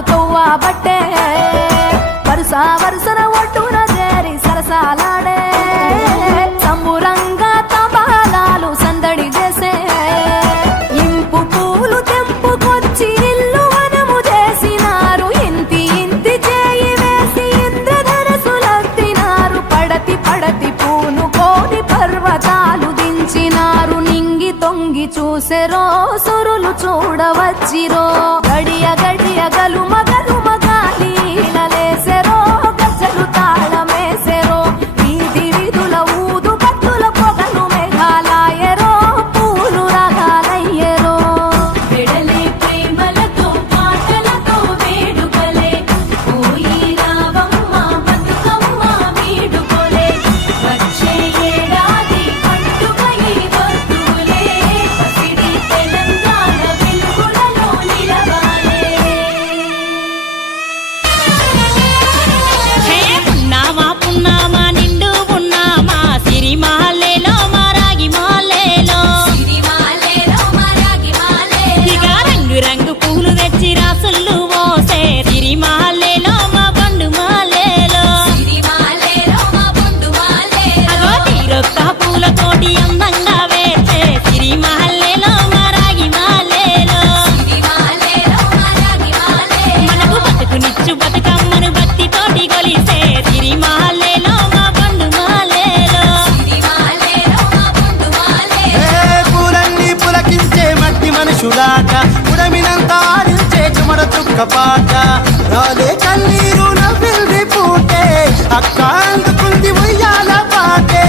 బావులు తవ్వబట్టే వరుస వరుసన ఒడ్డున చేరి సరసాలాడే సంబురంగా తబాలాలు సందడి చేసే ఇంపు పూలు తెంపుకొచ్చి ఇల్లు వనము చేసినారు ఇంతి ఇంతి చేయి వేసి ఇంద్రధనసులెత్తినారు పడతి పడతి పూనుకోని పర్వతాలు దించినారు నింగి తొంగి చూసెరో సురులు చూడవచ్చిరో గడియ గడియ గలుమ గలుమ గాలిలలేసెరో గజలు తాళమేసెరో వీధి వీధుల ఊదు కత్తుల పొగలు మేఘాలాయరో పూలు రాగాలయ్యరో వెడలే ప్రేమలతో పాటలతో వేడుకలే పోయి రావమ్మ బతుకమ్మ వీడుకోలే వచ్చే ఏడాది పండుగయి వర్తులే పసిడి తెలంగాణ వెలుగులలో నిలవాలే పున్నామా పున్నామా నిండు పున్నామా సిరిమాలేలో మరాగి మాలేలో ఇక రంగు రంగు పూలు తెచ్చి రాసులు మోసే సిరిమాలేలో మా పండు మాలేలో అగో తీరొక్క పూలతోటి అందంగా వేసే సిరిమాలేలో మరాగి మాలేలో మనకు బతుకునిచ్చు బతుకమ్మను భక్తితోటి కొలిసే సిరిమాలేలో మా పండు మాలేలో పూలన్నీ పులకించే మట్టి మనుషులాట ఉడమినంత ఆడించే చుమర చుక్క పాట రాలే కన్నీరు నవ్వింది పూటే అక్క అందుకుంది ఉయ్యాల పాటే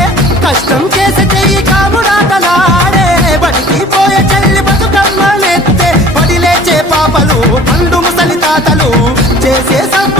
కష్టం చేసే చెయ్యి కాముడాటలాడే బడికి పోయే చెల్లి బతుకమ్మ నెత్తే పడి లేచే పాపలు పండు ముసలి తాతలు చేసే సంబ